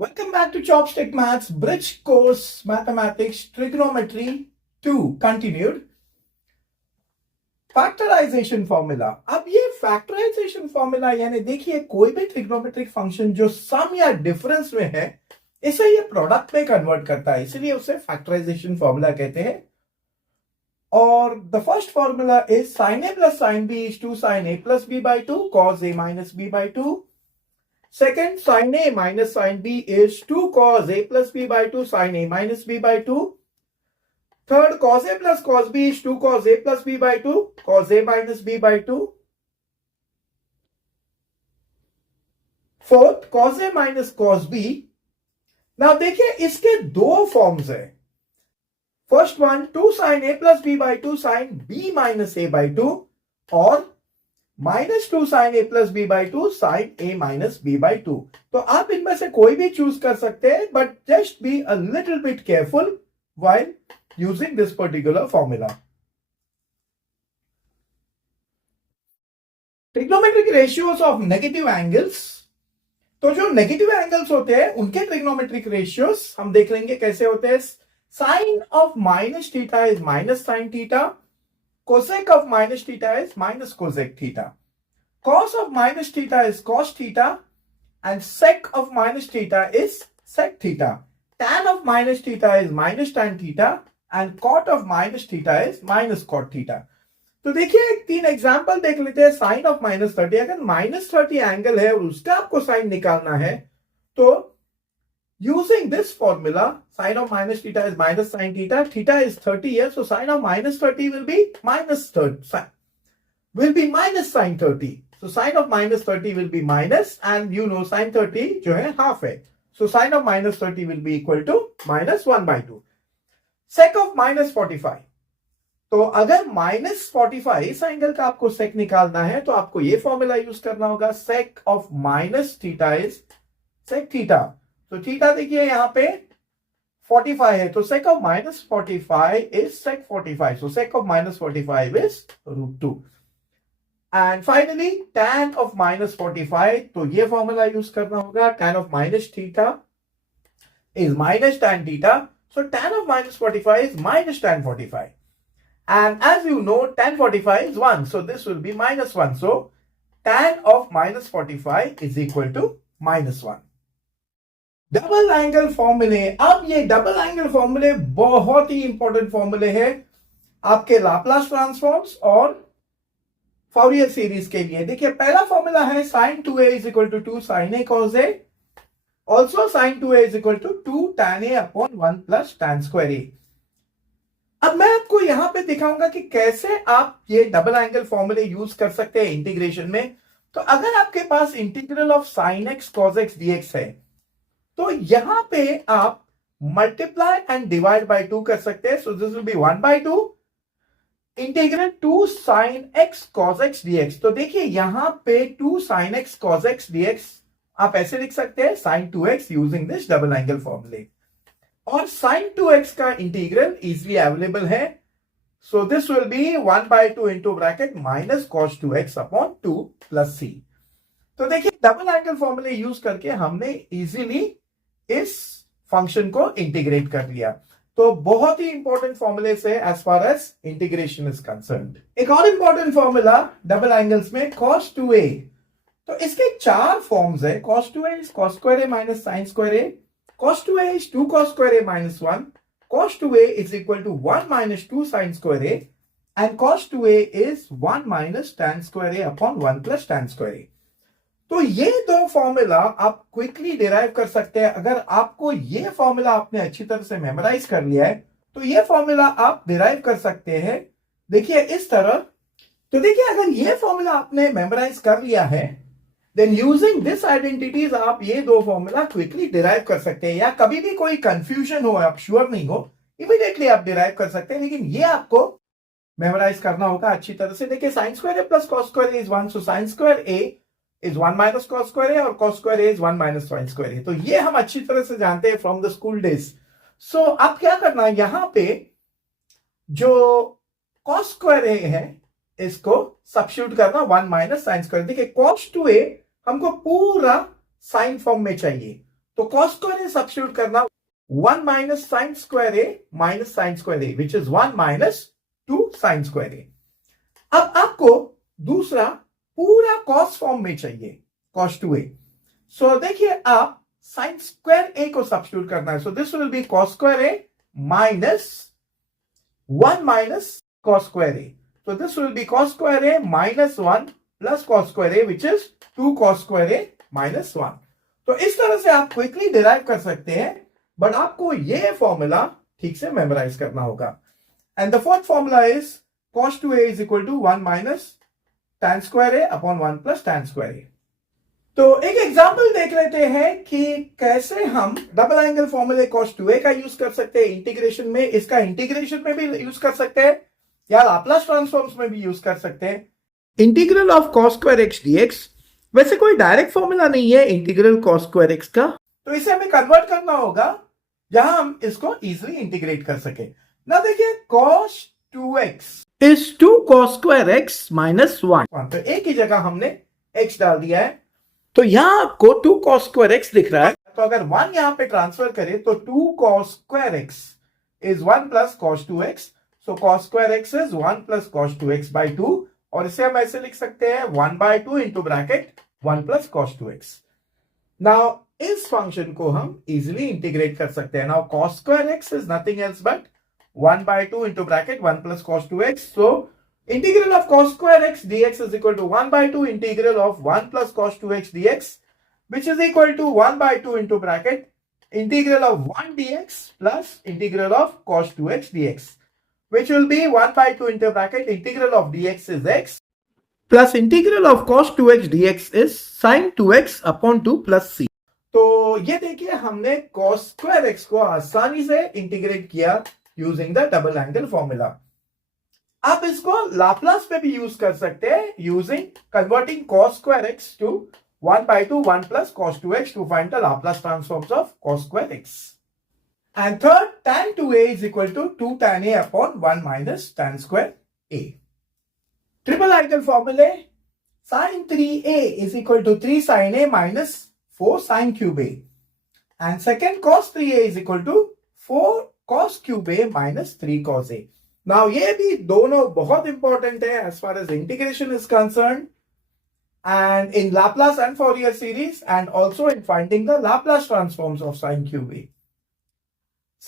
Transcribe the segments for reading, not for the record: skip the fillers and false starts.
Welcome back to Chopstick Maths Bridge Course Mathematics Trigonometry 2 Continued. Factorisation formula. अब ये factorisation formula यानी देखिए कोई भी ट्रिग्नोमेट्रिक फंक्शन जो सम या डिफरेंस में है इसे ये प्रोडक्ट में कन्वर्ट करता है, इसलिए उसे फैक्टराइजेशन फॉर्मूला कहते हैं। और the first formula is sin a plus sin b is 2 sin a plus b by 2 cos a minus b by 2. Second, sin a minus sin b is 2 cos a plus b by 2 sin a minus b by 2. Third, cos a plus cos b is 2 cos a plus b by 2 cos a minus b by 2. Fourth, cos a minus cos b. Now देखिए इसके दो forms है। First one 2 sin a plus b by 2 sin b minus a by 2 और -2 sin a plus b by 2 sin a minus b by 2। तो आप इनमें से कोई भी चूज कर सकते हैं, but just be a little bit careful while using this particular formula. Trigonometric ratios of negative angles. तो जो नेगेटिव एंगल्स होते हैं उनके ट्रिग्नोमेट्रिक रेशियोज हम देख लेंगे कैसे होते हैं। Sine of minus theta is minus sine theta, cosec of minus theta is minus cosec theta, cos of minus theta is cos theta, and sec of minus theta is sec theta, tan of minus theta is minus tan theta, and cot of minus theta is minus cot theta। तो देखिए तीन example देख लेते हैं। Sine of -30, अगर -30 angle है और उसका आपको साइन निकालना है तो using this formula, sin of minus theta is minus sin theta, theta is 30 here, so sin of minus 30 will be minus sin 30. So sin of minus 30 will be minus, and you know sin 30 जो है half है, so sin of minus 30 will be equal to minus 1 by 2. Sec of minus 45, तो अगर -45 इस angle का आपको sec निकालना है तो आपको ये फॉर्मूला यूज करना होगा। sec of minus theta is sec theta, तो थीटा देखिए यहां पे 45 है, तो sec of minus 45 is sec 45, so sec of minus 45 is √2। And finally tan of minus 45, तो ये फॉर्मूला यूज करना होगा। tan of minus theta is minus tan theta, so tan of minus 45 is minus tan 45, and as you know tan 45 is 1, so this will be minus 1, so tan of minus 45 is equal to -1। Double angle फॉर्मूले। अब ये double angle फॉर्मूले बहुत ही important फॉर्मूले हैं आपके Laplace transforms और फॉरियर series के लिए। देखिए पहला फॉर्मूला है sin 2a is equal to 2 sin a cos a, also sin 2a is equal to 2 tan a upon 1 plus tan square a। अब मैं आपको यहां पे दिखाऊंगा कि कैसे आप ये डबल एंगल फॉर्मूले यूज कर सकते हैं इंटीग्रेशन में। तो अगर आपके पास integral of sin x cos x dx है तो यहां पे आप मल्टीप्लाई एंड डिवाइड बाय 2 कर सकते हैं, so this will be 1 by 2 integral 2 sin x cos x dx। तो देखिए यहां पे 2 sin x cos x dx आप ऐसे लिख सकते हैं sin 2x using this double angle फॉर्मूले, और sin 2x का इंटीग्रल इजीली अवेलेबल है, so this will be 1 by 2 into bracket minus cos 2x upon 2 plus c। तो देखिए डबल एंगल फॉर्मूले यूज करके हमने इजीली इस फंक्शन को इंटीग्रेट कर लिया। तो बहुत ही इंपॉर्टेंट फॉर्मूले से as far as integration is concerned. एक और इंपॉर्टेंट फॉर्मूला डबल एंगल्स में cos 2a, तो इसके चार फॉर्म्स है। cos 2a is cos square a minus sin square a, cos 2a is 2 cos square a minus 1, cos 2a is equal to 1 minus 2 sin square a, and cos 2a is 1 minus tan square a upon 1 plus tan square a। तो ये दो formula आप quickly derive कर सकते हैं। अगर आपको ये फॉर्मूला आपने अच्छी तरह से मेमोराइज कर लिया है तो ये फॉर्मूला आप डिराइव कर सकते हैं। देखिए इस तरह। तो देखिए अगर ये फॉर्मूला आपने मेमोराइज कर लिया है देन यूजिंग दिस आइडेंटिटीज आप ये दो फॉर्मूला क्विकली डिराइव कर सकते हैं, या कभी भी कोई कंफ्यूजन हो, आप श्योर नहीं हो, इमीडिएटली आप डिराइव कर सकते हैं, लेकिन ये आपको मेमोराइज करना होगा अच्छी तरह से। देखिए sin square a plus cos square a is 1, so sin square a is 1 minus cos square a और cos square a is 1 minus sin square a। तो ये हम अच्छी तरह से जानते हैं फ्रॉम द स्कूल डेज। सो अब क्या करना है, यहां पे जो cos square a है इसको सब्स्टिट्यूट करना 1 minus sin square। देखिए cos 2a हमको पूरा साइन फॉर्म में चाहिए, तो cos square a सब्स्टिट्यूट करना 1 minus sin square a minus sin square a which is 1 minus 2 sin square a. अब आपको दूसरा पूरा cos फॉर्म में चाहिए cos 2a. सो देखिए आप sin square a को सब्स्टिट्यूट करना है. So this will be cos square a minus 1 minus cos square a. So this will be cos square a minus 1 plus cos square a which is 2 cos square a minus 1. तो इस तरह से आप quickly derive कर सकते हैं, but आपको ये फॉर्मूला ठीक से मेमोराइज करना होगा. And the fourth formula is cos 2a is equal to 1 minus tan square a upon 1 plus tan square a. तो एक एग्जांपल देख लेते हैं कि कैसे हम डबल एंगल फॉर्मूले cos 2a का यूज कर सकते हैं इंटीग्रेशन में. इसका इंटीग्रेशन में भी यूज कर सकते हैं या लाप्लास ट्रांसफॉर्म्स में भी यूज कर सकते हैं. Integral of cos square x dx वैसे कोई डायरेक्ट फॉर्मूला नहीं है इंटीग्रल cos स्क्वायर x का, तो इसे हमें कन्वर्ट करना होगा जहां हम इसको इजीली इंटीग्रेट कर सके. ना देखिए cos 2x is 2 cos square x minus 1. तो एक ही जगह हमने x डाल दिया है, तो यहां आपको 2 cos स्क्वायर x दिख रहा है. तो अगर 1 यहां पे ट्रांसफर करें तो 2 cos square x is 1 plus cos 2x. So cos square x is 1 plus cos 2x by 2, और इसे हम ऐसे लिख सकते हैं 1 by 2 into bracket 1 plus cos 2x. Now इस फंक्शन को हम इजिली इंटीग्रेट कर सकते हैं. Now cos square x is nothing else but 1 by 2 into bracket 1 plus cos 2x. So integral of cos square x dx is equal to 1 by 2 integral of 1 plus cos 2x dx, which is equal to 1 by 2 into bracket integral of 1 dx plus integral of cos 2x dx, which will be 1 by 2 into bracket integral of dx is x plus integral of cos 2x dx is sin 2x upon 2 plus c. तो ये देखिए हमने cos square x को आसानी से integrate किया using the double angle formula. आप इसको लाप्लास पे भी यूज कर सकते हैं using converting cos square x to 1 by 2 1 plus cos 2x to find the Laplace transforms of cos square x. And third, tan 2a is equal to 2 tan a upon 1 minus tan square a. Triple angle formula, sin 3a is equal to 3 sin a minus 4 sin cube a. And second, cos 3a is equal to 4 cos cube a minus 3 cos a. Now ये भी दोनों बहुत important है as far as integration is concerned, and in Laplace and Fourier series, and also in finding the Laplace transforms of sin cube a.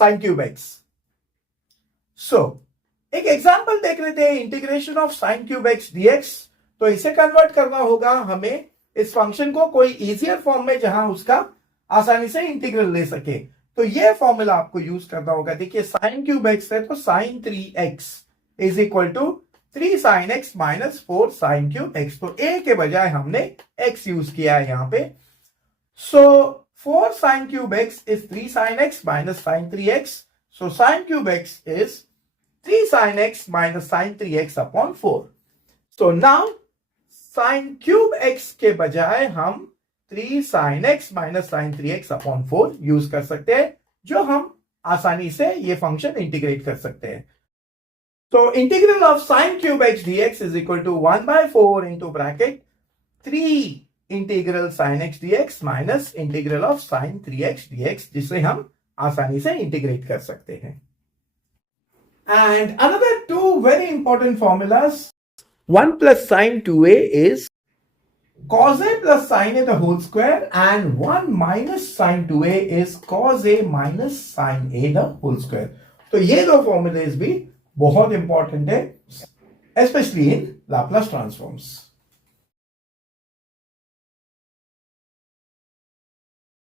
sin cube x. So, एक example देख लेते हैं integration of sin cube x dx. तो इसे convert करना होगा हमें इस फंक्शन को कोई इजियर फॉर्म में जहां उसका आसानी से इंटीग्रल ले सके. तो ये फॉर्मूला आपको यूज करना होगा. देखिए sin cube x है तो sin 3x is equal to 3 sin x minus 4 sin cube x. तो a के बजाय हमने x यूज किया है यहां पे. सो 4 sin cube x is 3 sin x minus sin 3x. So sin cube x is 3 sin x minus sin 3x upon 4. So now sin cube x के बजाय हम 3 sin x minus sin 3x upon 4 use कर सकते हैं, जो हम आसानी से ये फंक्शन इंटीग्रेट कर सकते हैं. So integral of sin cube x dx is equal to 1 by 4 into bracket 3 integral sin x dx minus integral of sin 3x dx, जिसे हम आसानी से इंटीग्रेट कर सकते हैं. And another two very important formulas. 1 plus sin 2a is cos a plus sin a the whole square, and 1 minus sin 2a is cos a minus sin a the whole square. तो ये दो formulas भी बहुत important है, especially in Laplace transforms.